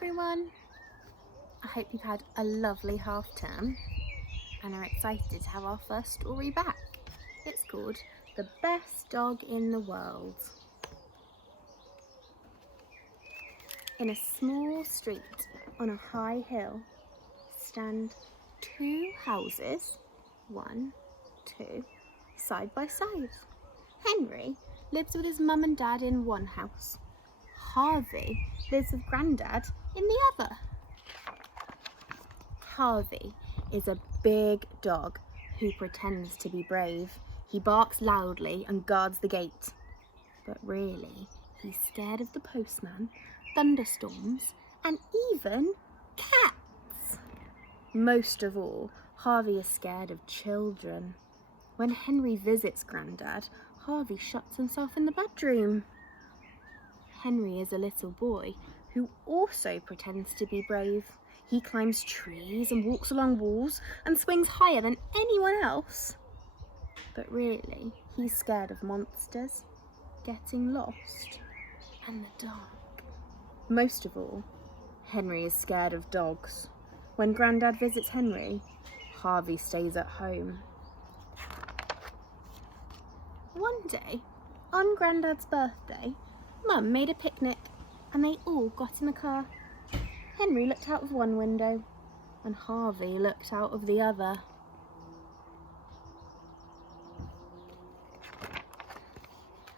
everyone. I hope you've had a lovely half term and are excited to have our first story back. It's called The Best Dog in the World. In a small street on a high hill stand two houses, 1, 2, side by side. Henry lives with his mum and dad in one house. Harvey lives with Grandad in the other. Harvey is a big dog who pretends to be brave. He barks loudly and guards the gate. But really, he's scared of the postman, thunderstorms, and even cats. Most of all, Harvey is scared of children. When Henry visits Grandad, Harvey shuts himself in the bedroom. Henry is a little boy who also pretends to be brave. He climbs trees and walks along walls and swings higher than anyone else. But really, he's scared of monsters, getting lost, and the dark. Most of all, Henry is scared of dogs. When Grandad visits Henry, Harvey stays at home. One day, on Grandad's birthday, Mum made a picnic and they all got in the car. Henry looked out of one window and Harvey looked out of the other.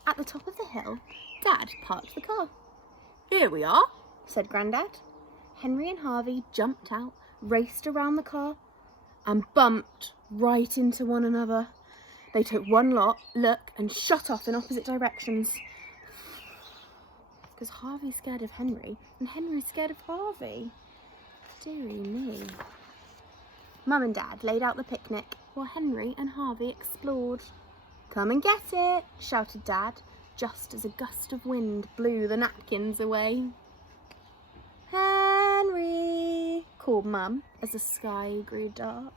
At the top of the hill, Dad parked the car. "Here we are," said Grandad. Henry and Harvey jumped out, raced around the car and bumped right into one another. They took one look and shot off in opposite directions. Because Harvey's scared of Henry and Henry's scared of Harvey. Dearie me. Mum and Dad laid out the picnic while Henry and Harvey explored. "Come and get it," shouted Dad, just as a gust of wind blew the napkins away. "Henry," called Mum as the sky grew dark.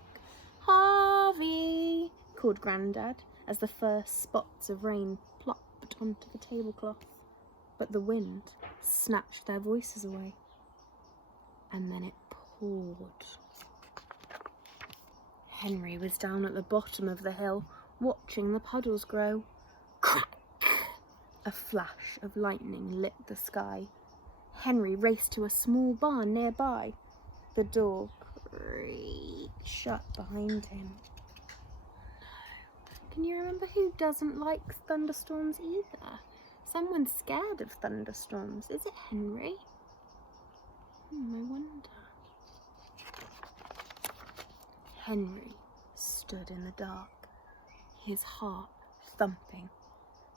"Harvey," called Grandad as the first spots of rain plopped onto the tablecloth. But the wind snatched their voices away, and then it poured. Henry was down at the bottom of the hill, watching the puddles grow. Crack! A flash of lightning lit the sky. Henry raced to a small barn nearby. The door creaked shut behind him. No. Can you remember who doesn't like thunderstorms either? Someone's scared of thunderstorms. Is it Henry? I wonder. Henry stood in the dark, his heart thumping.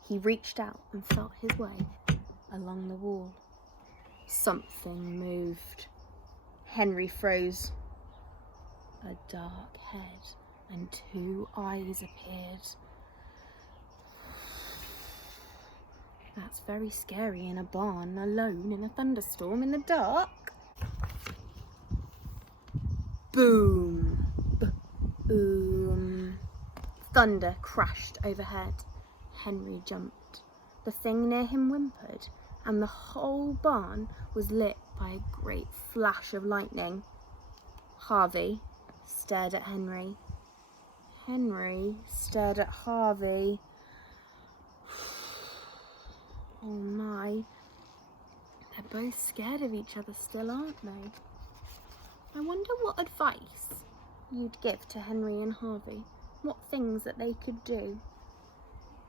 He reached out and felt his way along the wall. Something moved. Henry froze. A dark head and 2 eyes appeared. That's very scary in a barn, alone in a thunderstorm in the dark. Boom! Boom! Thunder crashed overhead. Henry jumped. The thing near him whimpered, and the whole barn was lit by a great flash of lightning. Harvey stared at Henry. Henry stared at Harvey. Oh my, they're both scared of each other still, aren't they? I wonder what advice you'd give to Henry and Harvey, what things that they could do.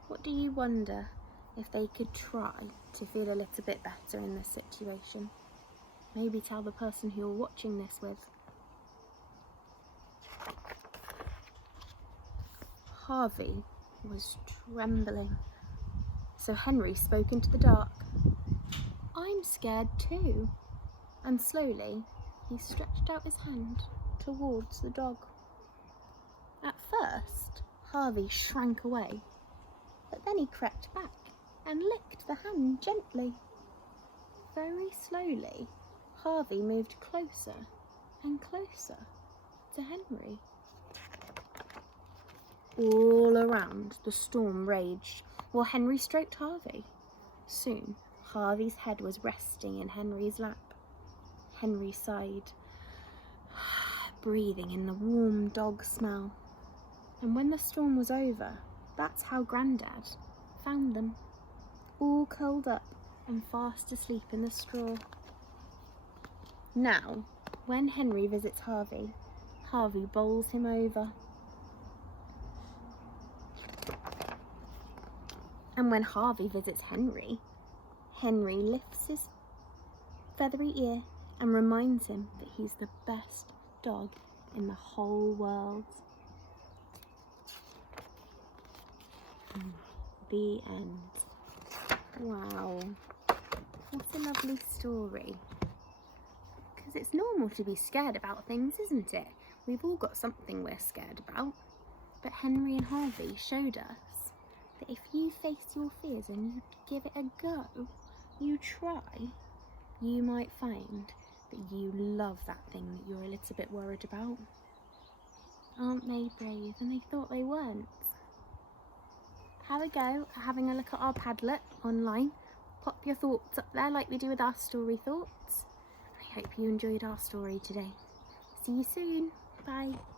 What do you wonder if they could try to feel a little bit better in this situation? Maybe tell the person who you're watching this with. Harvey was trembling. So Henry spoke into the dark. "I'm scared too." And slowly he stretched out his hand towards the dog. At first, Harvey shrank away, but then he crept back and licked the hand gently. Very slowly, Harvey moved closer and closer to Henry. All around, the storm raged while Henry stroked Harvey. Soon, Harvey's head was resting in Henry's lap. Henry sighed, breathing in the warm dog smell. And when the storm was over, that's how Grandad found them, all curled up and fast asleep in the straw. Now, when Henry visits Harvey, Harvey bowls him over. And when Harvey visits Henry, Henry lifts his feathery ear and reminds him that he's the best dog in the whole world. The end. Wow, what a lovely story. Because it's normal to be scared about things, isn't it? We've all got something we're scared about. But Henry and Harvey showed us that if you face your fears and you give it a go, you try, you might find that you love that thing that you're a little bit worried about. Aren't they brave? And they thought they weren't. Have a go at having a look at our Padlet online. Pop your thoughts up there like we do with our story thoughts. I hope you enjoyed our story today. See you soon. Bye.